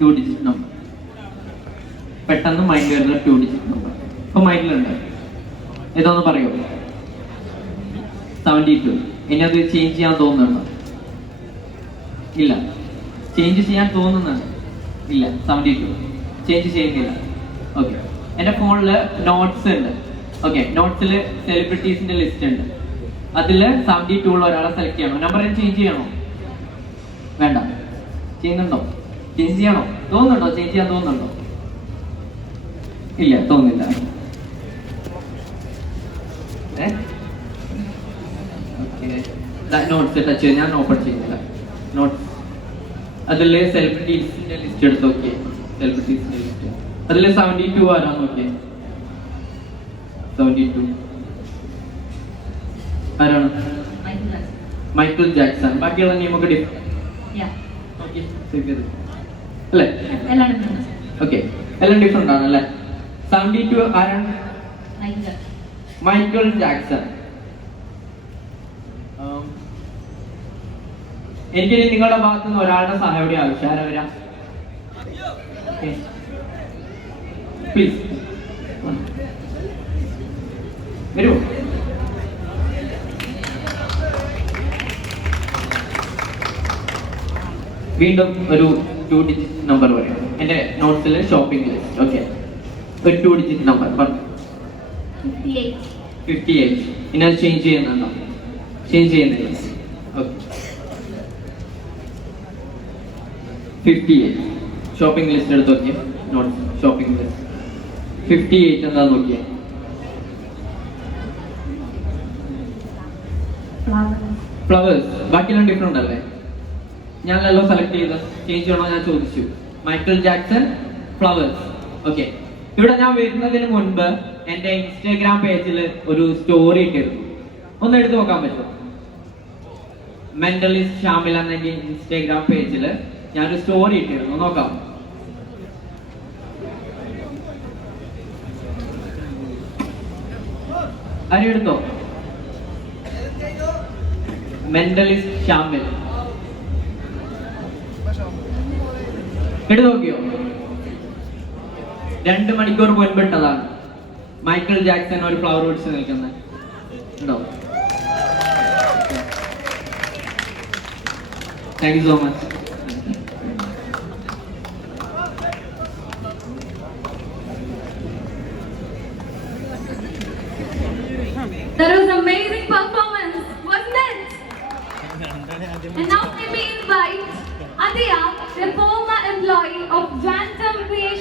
To digit number പെട്ടെന്ന് mind വരുന്ന two digit number ഇപ്പൊ മൈൻഡിലുണ്ട് ഏതാന്ന് പറയൂ. സെവന്റി ടു ഇനി അത് ചേഞ്ച് ചെയ്യാൻ തോന്നുന്നുണ്ടോ? ഇല്ല. ചേഞ്ച് ചെയ്യാൻ തോന്നുന്നുണ്ട്? ഇല്ല. സെവന്റി ടു ചേഞ്ച് ചെയ്യുന്നില്ല. ഓക്കെ എന്റെ ഫോണിൽ നോട്ട്സ് ഉണ്ട്. ഓക്കെ നോട്ട്സിൽ സെലിബ്രിറ്റീസിന്റെ ലിസ്റ്റ് ഉണ്ട്. അതിൽ സെവന്റി ടൂള്ള ഒരാളെ സെലക്ട് ചെയ്യണോ. നമ്പർ ചേഞ്ച് ചെയ്യണോ? വേണ്ട. ചെയ്യുന്നുണ്ടോ? ചേഞ്ച് ചെയ്യണോ തോന്നുന്നുണ്ടോ? ചേഞ്ച് ചെയ്യാൻ തോന്നുന്നുണ്ടോ ഇല്ല തോന്നില്ല നോട്ട്സ് ടച്ച് ഞാൻ ഓപ്പൺ ചെയ്യുന്നില്ല. നോട്ട്സ് അതിൽ സെലിബ്രിറ്റീസിന്റെ ലിസ്റ്റ് എടുത്ത് നോക്കിയേ. സെലിബ്രിറ്റീസിന്റെ ലിസ്റ്റ് അതിൽ സെവന്റി ടു ആരാ നോക്കിയേ സെവന്റി ടു ആരാണ് മൈക്കിൾ ജാക്സൺ ബാക്കിയുള്ള നിയമൊക്കെ ഡിഫറെന്റ് അല്ലേ? ഓക്കെ എല്ലാം ഡിഫറെന്റ് ആണ് അല്ലേ? സെവന്റി ടു ആരാണ് മൈക്കിൾ ജാക്സൺ. എനിക്കിനി നിങ്ങളുടെ ഭാഗത്തുനിന്ന് ഒരാളുടെ സഹായം ആവശ്യം. ആരാ വരാ? പ്ലീസ് വരൂ. വീണ്ടും ഒരു ടു ഡിജിറ്റ് നമ്പർ പറയാം എന്റെ നോട്ട്സിൽ ഷോപ്പിംഗ് ലിസ്റ്റ് ഓക്കെ ഒരു ടു ഡിജിറ്റ് നമ്പർ പറഞ്ഞു ഫിഫ്റ്റി എയ്റ്റ് ഇനി അത് ചേഞ്ച് ചെയ്യുന്നുണ്ടോ ചേഞ്ച് ചെയ്യുന്നില്ല. Okay fifty eight shopping list എടുത്ത് നോക്കിയേ. Note shopping list fifty eight എന്താ നോക്കിയേ? ഫ്ലവേഴ്സ് ബാക്കിയെല്ലാം ഡിഫറെന്റ് അല്ലേ? ഞാനല്ലോ സെലക്ട് ചെയ്ത് ചേഞ്ച് ചെയ്യണോ ഞാൻ ചോദിച്ചു. മൈക്കിൾ ജാക്സൺ ഫ്ലവേഴ്സ് ഓക്കെ ഇവിടെ ഞാൻ വരുന്നതിന് മുൻപ് എന്റെ ഇൻസ്റ്റാഗ്രാം പേജിൽ ഒരു സ്റ്റോറി ഇട്ടിരുന്നു ഒന്ന് എടുത്തു നോക്കാൻ പറ്റുമോ? മെന്റലിസ്റ്റ് ഷാമിൽ എന്ന എന്റെ ഇൻസ്റ്റാഗ്രാം പേജിൽ ഞാനൊരു സ്റ്റോറി ഇട്ടിരുന്നു. നോക്കാം. ആരും എടുത്തോ? മെന്റലിസ്റ്റ് ഷാമിൽ എടു നോക്കിയോ രണ്ട് മണിക്കൂർ മുൻപിട്ടതാണ് മൈക്കിൾ ജാക്സൺ ഒരു ഫ്ലവർ പിടിച്ച് നിൽക്കുന്നത് ഉണ്ടോ thank you so much That was amazing performance, wasn't it? And now let me invite Adia to perform of random Creation.